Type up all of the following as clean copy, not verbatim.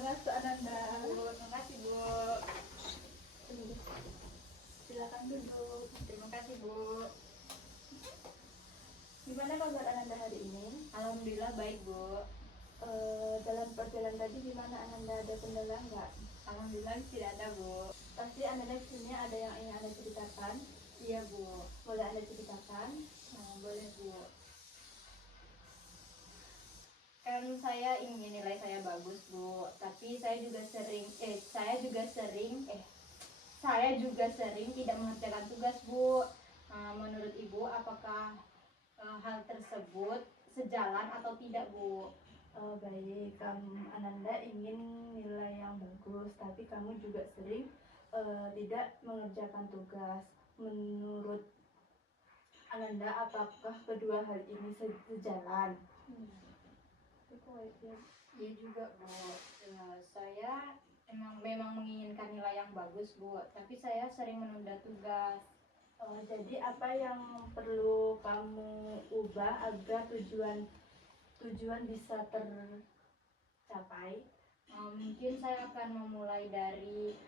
Semangat Ananda. Bu, terima kasih Bu. Silakan duduk. Terima kasih Bu. Gimana kabar Ananda hari ini? Alhamdulillah baik Bu. Dalam perjalanan tadi gimana Ananda, ada kendala nggak? Alhamdulillah tidak ada Bu. Pasti Ananda di sini ada yang ingin Anda ceritakan. Iya Bu. Boleh Anda ceritakan? Boleh Bu. Kan saya ingin nilai saya bagus Bu, tapi saya juga sering tidak mengerjakan tugas Bu. Menurut Ibu apakah hal tersebut sejalan atau tidak Bu? Baik, Ananda ingin nilai yang bagus, tapi kamu juga sering tidak mengerjakan tugas. Menurut Ananda, apakah kedua hal ini sejalan? Iya juga Bu. Saya memang menginginkan nilai yang bagus Bu, tapi saya sering menunda tugas. Jadi apa yang perlu kamu ubah agar tujuan bisa tercapai? Mungkin saya akan memulai dari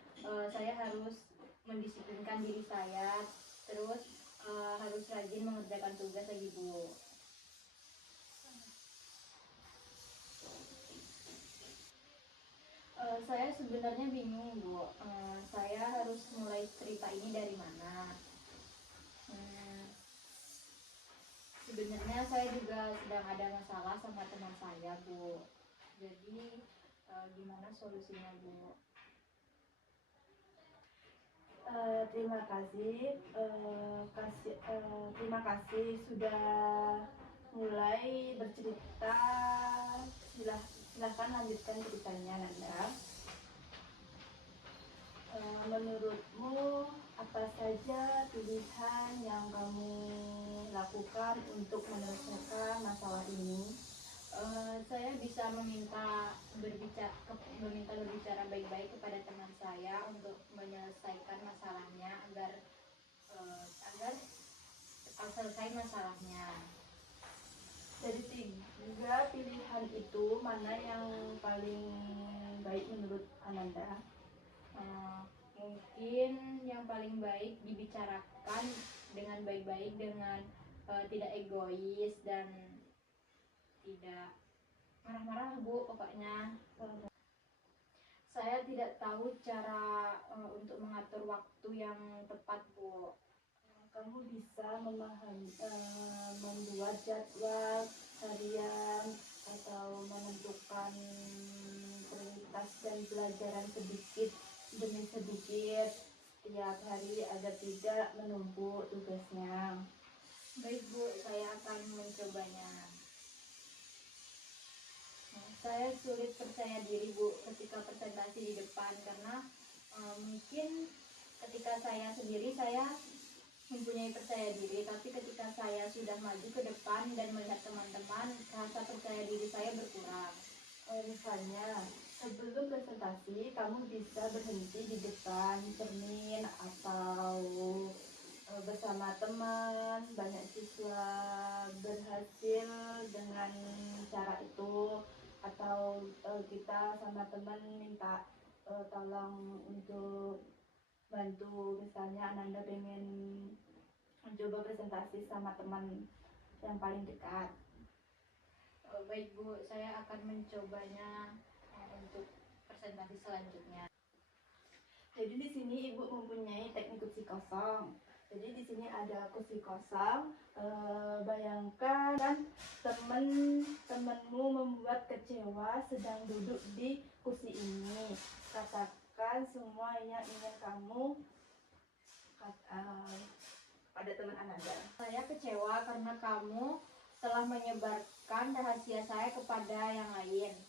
saya harus mendisiplinkan diri saya, terus harus rajin mengerjakan tugas lagi Bu. Saya sebenarnya bingung Bu, saya harus mulai cerita ini dari mana. Sebenarnya saya juga sedang ada masalah sama teman saya Bu, jadi gimana solusinya Bu? Terima kasih sudah mulai bercerita. Silahkan lanjutkan ceritanya Nanda. Menurutmu apa saja pilihan yang kamu lakukan untuk menyelesaikan masalah ini? Saya bisa meminta berbicara baik-baik kepada teman saya untuk menyelesaikan masalahnya agar cepat selesai masalahnya. Dari tiga pilihan itu, mana yang paling baik menurut Ananda? Mungkin yang paling baik dibicarakan dengan baik-baik, dengan tidak egois dan tidak marah-marah Bu pokoknya. Saya tidak tahu cara untuk mengatur waktu yang tepat Bu. Kamu bisa membuat jadwal harian atau menentukan prioritas dan pelajaran sedikit demi sedikit setiap hari agar tidak menumpuk tugasnya. Baik Bu, saya akan mencobanya. Saya sulit percaya diri Bu ketika presentasi di depan, karena mungkin ketika saya sendiri saya mempunyai percaya diri, tapi ketika saya sudah maju ke depan dan melihat teman-teman, rasa percaya diri saya berkurang. Misalnya sebelum presentasi kamu bisa berhenti di depan cermin atau bersama teman. Banyak siswa berhasil dengan cara itu, atau kita sama teman minta tolong untuk bantu. Misalnya Ananda pengen mencoba presentasi sama teman yang paling dekat. Baik Bu, saya akan mencobanya untuk presentasi selanjutnya. Jadi di sini Ibu mempunyai teknik kursi kosong. Jadi di sini ada kursi kosong. Bayangkan kan teman-temanmu membuat kecewa sedang duduk di kursi ini. Katakan semua yang ingin kamu pada teman Ananda. Saya kecewa karena kamu telah menyebarkan rahasia saya kepada yang lain.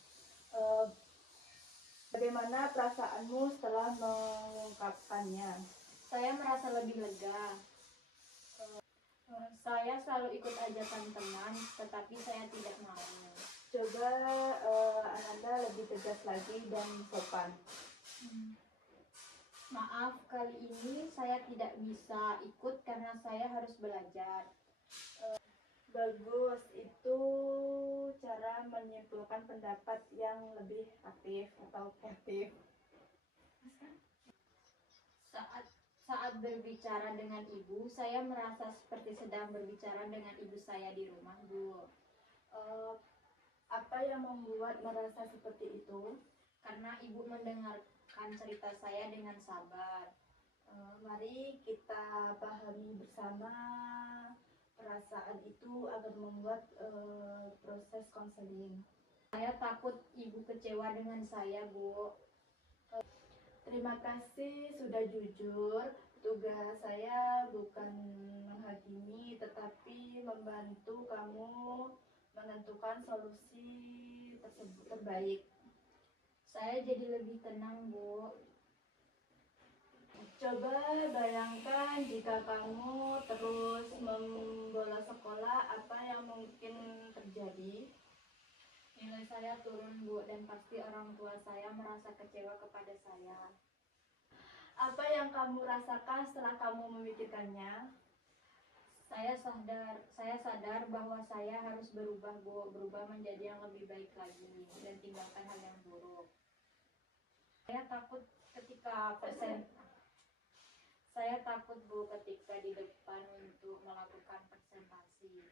Bagaimana perasaanmu setelah mengungkapkannya? Saya merasa lebih lega. Saya selalu ikut ajakan teman, tetapi saya tidak mau. Coba Ananda lebih tegas lagi dan sopan. Maaf, kali ini saya tidak bisa ikut karena saya harus belajar. Bagus, itu cara menyimpulkan pendapat yang lebih aktif atau kreatif. Saat saat berbicara dengan ibu, saya merasa seperti sedang berbicara dengan ibu saya di rumah, Bu. Eh, apa yang membuat merasa seperti itu? Karena ibu mendengarkan cerita saya dengan sabar. Mari kita pahami bersama perasaan itu agar membuat proses konseling. Saya takut ibu kecewa dengan saya, Bu. Terima kasih sudah jujur. Tugas saya bukan menghakimi, tetapi membantu kamu menentukan solusi tersebut terbaik. Saya jadi lebih tenang, Bu. Coba bayangkan jika kamu terus membolos sekolah, apa yang mungkin terjadi? Nilai saya turun, Bu, dan pasti orang tua saya merasa kecewa kepada saya. Apa yang kamu rasakan setelah kamu memikirkannya? Saya sadar bahwa saya harus berubah, Bu, berubah menjadi yang lebih baik lagi dan tinggalkan hal yang buruk. Saya takut saya takut, Bu, ketika di depan untuk melakukan presentasi.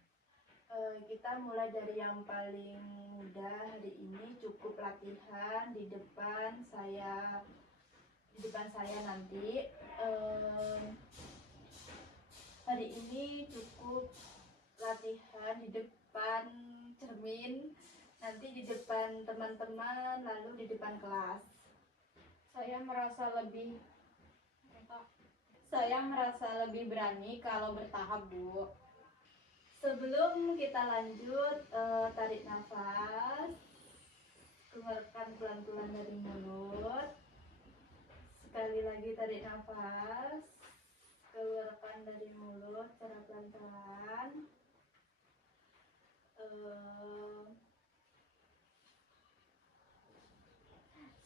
Kita mulai dari yang paling mudah hari ini. Cukup latihan di depan saya nanti. Hari ini cukup latihan di depan cermin, nanti di depan teman-teman, lalu di depan kelas. Saya merasa lebih berani kalau bertahap, Bu. Sebelum kita lanjut, tarik nafas, keluarkan pelan-pelan dari mulut. Sekali lagi tarik nafas, keluarkan dari mulut secara pelan-pelan.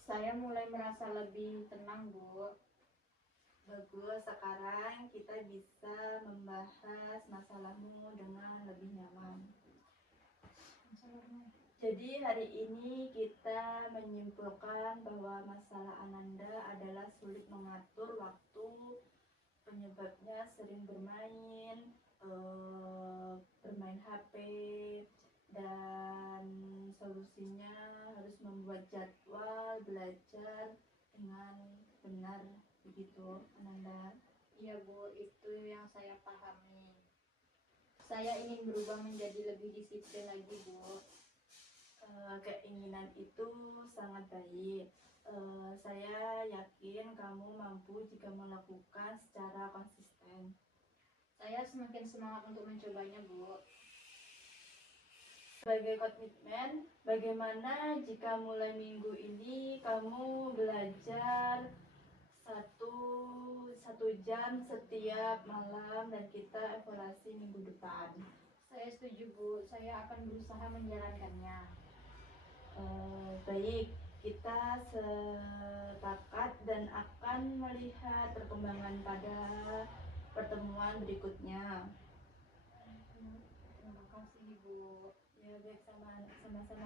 Saya mulai merasa lebih tenang, Bu. Bagus, sekarang kita bisa membahas masalahmu dengan lebih nyaman. Jadi hari ini kita menyimpulkan bahwa masalah Ananda adalah sulit mengatur waktu, penyebabnya sering bermain HP, dan solusinya harus membuat jadwal belajar dengan benar. Begitu, Ananda. Iya, Bu, itu yang saya pahami. Saya ingin berubah menjadi lebih disiplin lagi, Bu. Keinginan itu sangat baik. Saya yakin kamu mampu jika melakukan secara konsisten. Saya semakin semangat untuk mencobanya, Bu. Sebagai komitmen, bagaimana jika mulai minggu ini kamu belajar satu jam setiap malam dan kita evaluasi minggu depan? Saya setuju, Bu. Saya akan berusaha menjalankannya. Baik, kita sepakat dan akan melihat perkembangan pada pertemuan berikutnya. Terima kasih, Bu. Ya, baik, sama-sama